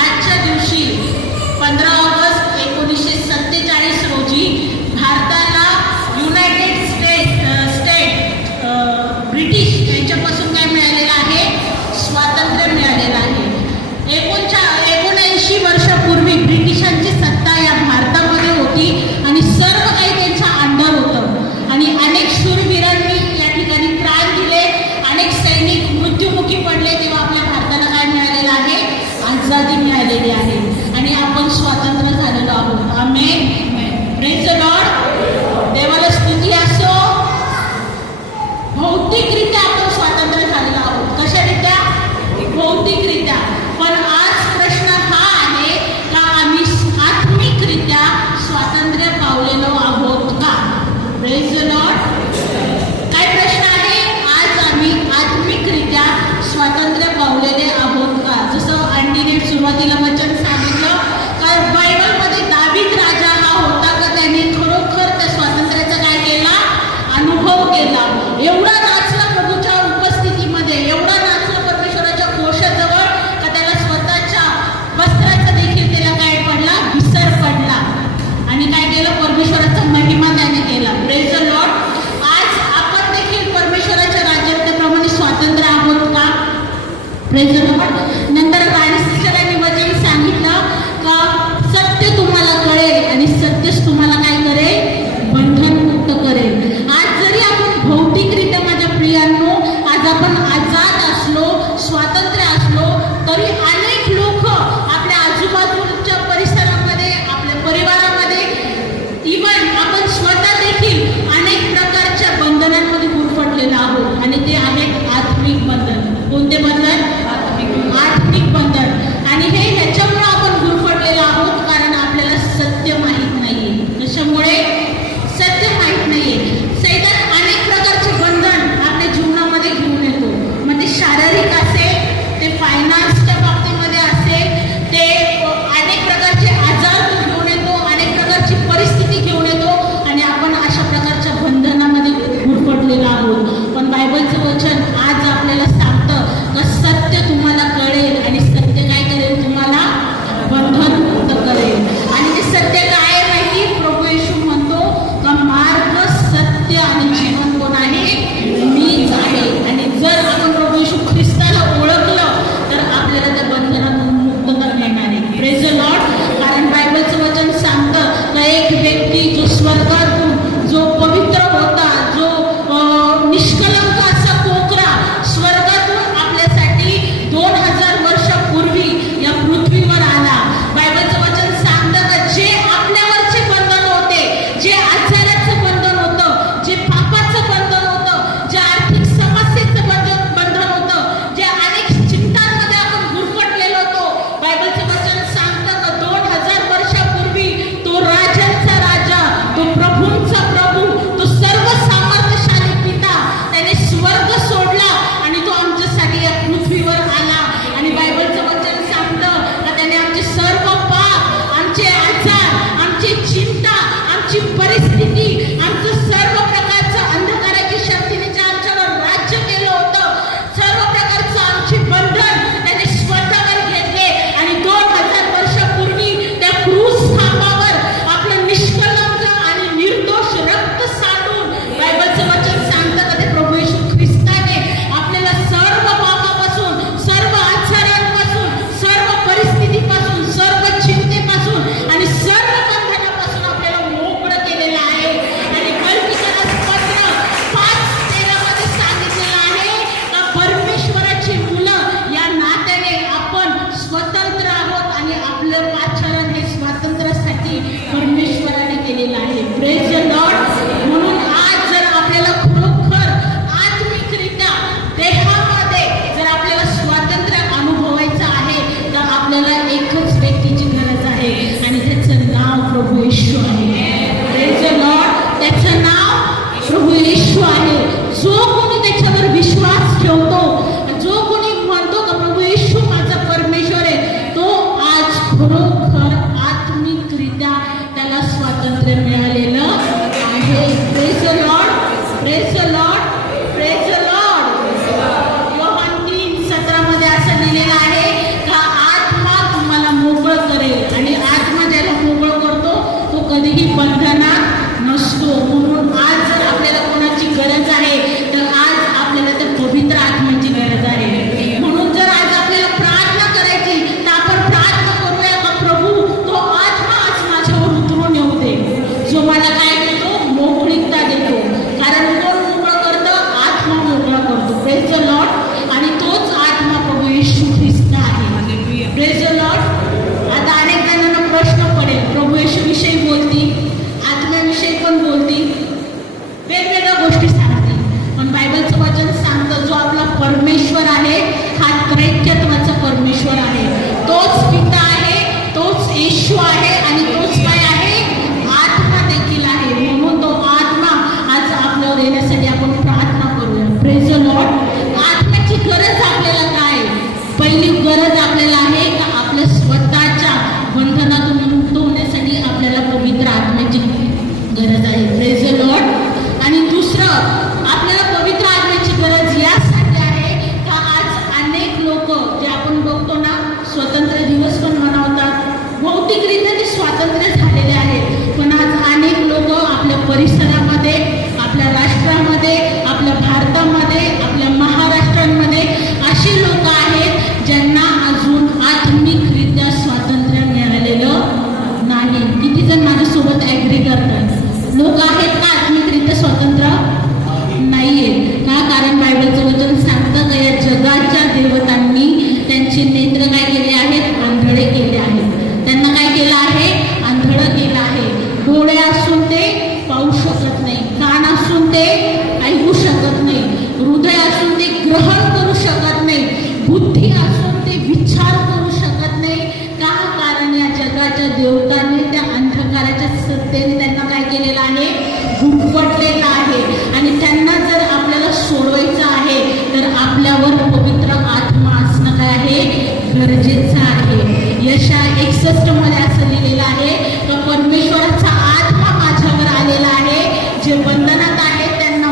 आजच्या दिवशी 15 ऑगस्ट 1947 रोजी भारताला युनायटेड स्टेट ब्रिटिश यांच्यापासून काय मिळालेलं आहे? स्वातंत्र्य मिळालेलं आहे. 79 वर्षापूर्वी ब्रिटिशांची सत्ता या भारतामध्ये होती आणि सर्व काही त्यांच्या अंडर होतं आणि अनेक शूरवीरांनी या ठिकाणी प्राण दिले, अनेक सैनिक मृत्युमुखी पडले, तेव्हा आपल्या भारताला काय मिळालेलं आहे? आझादी मिळालेली आहे आणि आपण स्वतंत्र झालेलो आहोत. आमेन. Praise the lord. देवाला स्तुती असो. भौतिकरित्या आपण स्वतंत्र झालेलो आहोत. कशारित्या? भौतिकरित्या. पण आज प्रश्न हा आहे का आम्ही आत्मिकरित्या स्वातंत्र्य पावलेलो आहोत का? Praise the Lord. काय प्रश्न आहे? आज आम्ही आत्मिकरित्या स्वातंत्र्य पावलेले आहोत का? जसं अंडीने सुरुवातीला वचन सांगितलं का बायबलमध्ये दावीद राजा हा होता का त्याने खरोखर त्या स्वातंत्र्याचा काय केला? अनुभव केला. एवढा नाचला प्रभूच्या उपस्थितीमध्ये, एवढा नाचला परमेश्वराच्या कोशाजवळ का त्याला स्वतःच्या वस्त्राचा देखील त्याला काय पडला? विसर पडला. आणि काय केलं? परमेश्वराचा महिमा त्याने केला. Praise the Lord. आज आपण देखील परमेश्वराच्या राज्याप्रमाणे स्वातंत्र्य आहोत का? Praise the Lord. नंतर सिस्टरांनी वचन सांगितलं का सत्य तुम्हाला कळेल आणि सत्यच तुम्हाला काय करेल? बंधन मुक्त करेल. आज जरी आपण भौतिकरित्या माझ्या प्रियांनो आज आपण आजाद असलो, स्वातंत्र्य असलो, तरी अनेक लोक आपल्या आजूबाजूच्या परिसरामध्ये, आपल्या परिवारामध्ये, इव्हन आपण स्वतः देखील अनेक प्रकारच्या बंधनांमध्ये गुरफटलेलो आहोत आणि ते आहेत आत्मिक बंधन. कोणते बंधन? आत्मिक बंधन. आणि हे ह्याच्यामुळे आपण गुरफटलेलो आहोत कारण आपल्याला सत्य माहीत नाहीये. कशामुळे? सत्य माहीत नाहीये. सैतान अनेक प्रकारचे बंधन आपल्या जीवनामध्ये घेऊन येतो. मग ते शारीरिक असेल, ते फायनान्सच्या बाबतीमध्ये असेल, ते अनेक प्रकारचे आजार घेऊन येतो, अनेक प्रकारची परिस्थिती घेऊन येतो आणि आपण अशा प्रकारच्या बंधनामध्ये गुरफटलेलो आहोत. पण बायबलचं वचन आज आपल्याला सांगतं की सत्य तुम्हाला कळेल आणि सत्य काय करेल? तुम्हाला बंधन मुक्त करेल. आणि ते सत्य काय आहे माहिती? प्रभू येशू म्हणतो का मार्ग, सत्य आणि जीवन कोण आहे? मीच आहे. आणि जर आपण प्रभू येशू ख्रिस्ताला ओळखलं तर आपल्याला त्या बंधनातून मुक्तता मिळणार आहे. Praise the Lord. कारण बायबलचं वचन सांगतं का एक व्यक्ती जो स्वर्गातून, जो पवित्र होता, जो निष्कलंक असा कोकरा स्वर्गातून आपल्यासाठी 2000 वर्षापूर्वी या पृथ्वीवर आला. बायबलचं वचन सांगतं का जे आपल्यावरचे बंधन होते, जे आजाराचं बंधन होतं, जे पापाचं बंधन होतं, जे आर्थिक समस्येचं बंधन होतं, जे अनेक चिंतांमध्ये आपण गुरफटलेलो होतो, बायबलचं वचन सांगतं का 2000 वर्षापूर्वी तो राजांचा राजा, तो प्रभूंचा प्रभू, तो सर्व सामर्थ्यशाली पिता त्याने स्वर्ग सोडला आणि तो आमच्यासाठी या पृथ्वीवर आला. आणि बायबलचं वचन सांगतं का त्याने आमचे सर्व पाप, आमचे आजार, आमची चिंता, आमची परिस्थिती, आमचं सर्व प्रकारचं अंधकाराची शक्तीने जे आमच्यावर राज्य केलं होतं, सर्व प्रकारचं आमची बंधन त्याने स्वतःवर घेतले आणि 2000 वर्षापूर्वी त्या क्रूस खांबावर आपलं निष्कलंक आणि निर्दोष रक्त सांडून बायबलचं वचन सांगतं का ते प्रभू येशू ख्रिस्ताने आपल्याला सर्व पापापासून, सर्व आजारांपासून, सर्व परिस्थितीपासून, सर्व चिंतेपासून आणि सर्व बंधनापासून आपल्याला मोकळं केलेलं आहे. भौतिकरित्या ते स्वातंत्र्य झालेले आहेत, पण आज अनेक लोक आपल्या परिसरामध्ये, आपल्या राष्ट्रामध्ये, आपल्या भारतामध्ये, आपल्या महाराष्ट्रामध्ये अशी लोक आहेत ज्यांना अजून आत्मिकरित्या स्वातंत्र्य मिळालेलं नाही. किती जण माझ्यासोबत ॲग्री करतात? लोक आहेत का आत्मिकरित्या स्वतंत्र नाहीये का? कारण बायबलचं वचन सांगतं का या जगाच्या देवतांनी त्यांचे नेत्र काय केले आहेत? आंधळे केले आहेत. त्यांना काय केलं आहे? आंधळं केलं आहे. डोळे असून ते पाहू शकत नाही, कान असून ते ऐकू शकत नाही, हृदय असून ते ग्रहण करू शकत नाही, बुद्धी असून ते विचार करू शकत नाही. का? कारण या जगाच्या देवतांनी त्या अंधकाराच्या सत्तेने त्यांना काय केलेलं आहे? गुंफटलेलं आहे. आणि त्यांना जर आपल्याला सोडवायचं आहे तर आपल्यावर पवित्र आत्मा असणं काय आहे? गरजेचं आहे. यशा 61 मध्ये असं लिहिलेलं आहे की परमेश्वराचा आत्मा माझ्यावर आलेला आहे, जे बंधनात आहेत त्यांना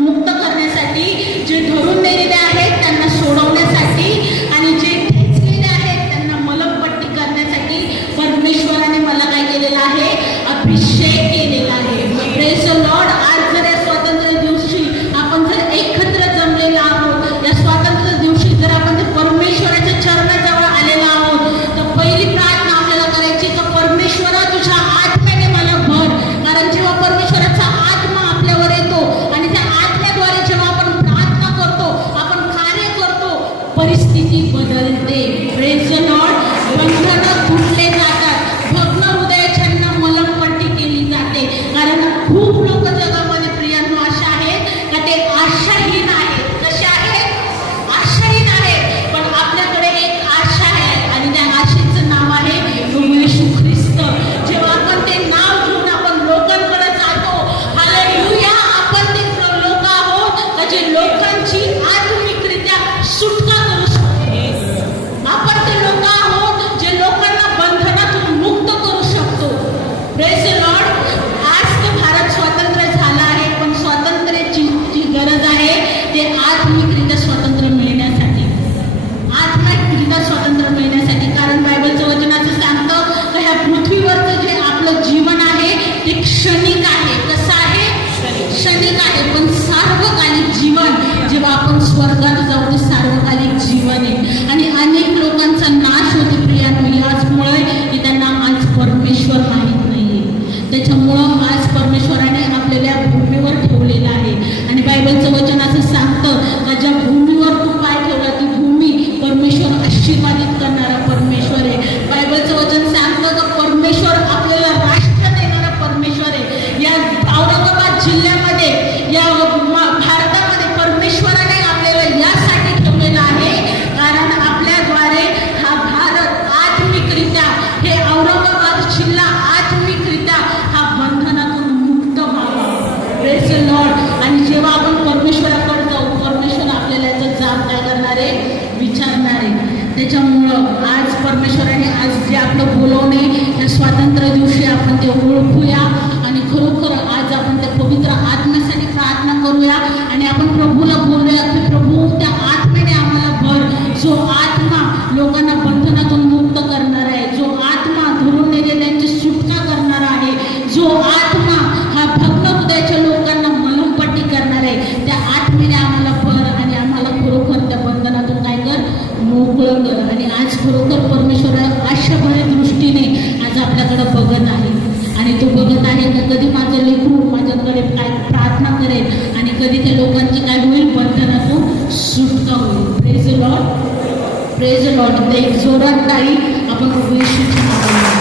मुक्त करण्यासाठी, जे धरून नेलेले आहेत त्यांना सोडवण्यासाठी, आणि जे ठेचलेले आहेत त्यांना मलमपट्टी करण्यासाठी परमेश्वराने मला काय केलेलं आहे? अभिषेक केलेला आहे. Praise the Lord. आज जर या स्वातंत्र्य दिवशी आपण जर एकत्र जमलेलो आहोत, या स्वातंत्र्य दिवशी जर आपण जर परमेश्वराच्या चरणाजवळ आलेलो आहोत, तर पहिली प्रार्थना आपल्याला करायची तर परमेश्वरा तुझ्या आत्म्याने मला भर. कारण जेव्हा परमेश्वराचा आत्मा आपल्यावर येतो आणि त्या आत्म्याद्वारे जेव्हा आपण प्रार्थना करतो, आपण कार्य करतो, परिस्थिती बदलते. Praise the Lord. बंधनं तुटले जातात, भग्न हृदयाच्यांना मलमपट्टी केली जाते. कारण खूप लोक जगामध्ये प्रियांनो अशा आहेत का ते आशाहीन आहेत. कसे आहेत? आशाहीन आहेत. पण आपल्याकडे एक आशा आहे आणि त्या आशेचं नाव आहे प्रभू येशू ख्रिस्त. जेव्हा आपण ते नाव घेऊन आपण लोकांकडे जातो, हालेलुया, आपण ते लोक आहोत का जे लोकांची आत्मिकरित्या सुटका करू शकतो. आपण ते लोक आहोत जे लोकांना बंधनातून मुक्त करू शकतो. Praise the Lord. आज तर भारत स्वातंत्र्य झाला आहे, पण स्वातंत्र्याची जी गरज आहे ते आत्मिकरित्या स्वातंत्र्य मिळण्यासाठी, आत्मिकरित्या स्वातंत्र्य मिळण्यासाठी. कारण बायबलचं वचन असं सांगतं की ह्या पृथ्वीवरचं जे आपलं जीवन आहे ते क्षणिक आहे. कसं आहे? क्षणिक आहे. पण सार्वकालिक जीवन जेव्हा आपण स्वर्गात जाऊ ते सार्वकालिक जीवन आहे. आणि अनेक लोकांचा नाश होतो प्रियांनो याचमुळे की त्यांना आज परमेश्वर माहीत नाहीये. त्याच्यामुळं आज परमेश्वराने आपल्याला भूमीवर ठेवलेलं आहे. आणि बायबलचं वचन असं सांगतं का ज्या भूमीवर तू पाय ठेवला ती भूमी परमेश्वर आशीर्वादित करणारा परमेश्वर आहे. बायबलचं वचन सांगतं का परमेश्वर आपल्याला राष्ट्र देणारा परमेश्वर आहे. या औरंगाबाद जिल्ह्यामध्ये, या भारतामध्ये परमेश्वराने आपल्याला यासाठी ठेवलेलं आहे कारण आपल्याद्वारे हा भारत आत्मिकरित्या, हे औरंगाबाद जिल्हा आत्मिकरित्या हा बंधनातून मुक्त व्हावा. Praise the Lord. आणि जेव्हा आपण परमेश्वराकडे जाऊ, परमेश्वर आपल्याला याचा जाब काय करणार आहे? विचारणार आहे. त्याच्यामुळं आज परमेश्वराने आज जे आपलं बोलवणे या स्वातंत्र्य दिवशी आपण ते ओळखूया आणि खरोखर आज आपण त्या पवित्र आत्म्यासाठी प्रार्थना करूया आणि आपण प्रभूला बोलूया की प्रभू त्या आत्म्याने आम्हाला भर. जो आत्मा लोकांना बंधनातून मुक्त करणार आहे, जो आत्मा धरून नेलेल्यांची सुटका करणार आहे, जो आत्मा हा भक्त हृदयाच्या लोकांना मलमपट्टी करणार आहे, त्या आत्म्याने आम्हाला भर आणि आम्हाला खरोखर त्या बंधनातून काय कर? मोकळं कर. आणि आज खरोखर परमेश्वर आशाभऱ्या दृष्टीने आज आपल्याकडे बघत आहे आणि तो बघत आहे का कधी माझं लेकरू माझ्याकडे काय प्रार्थना करेल आणि कधी त्या लोकांची काय होईल? बंधनातून सुटका होईल. Praise the Lord. Praise the Lord. एक जोरात टाळी आपण प्रभू येशूची नावाने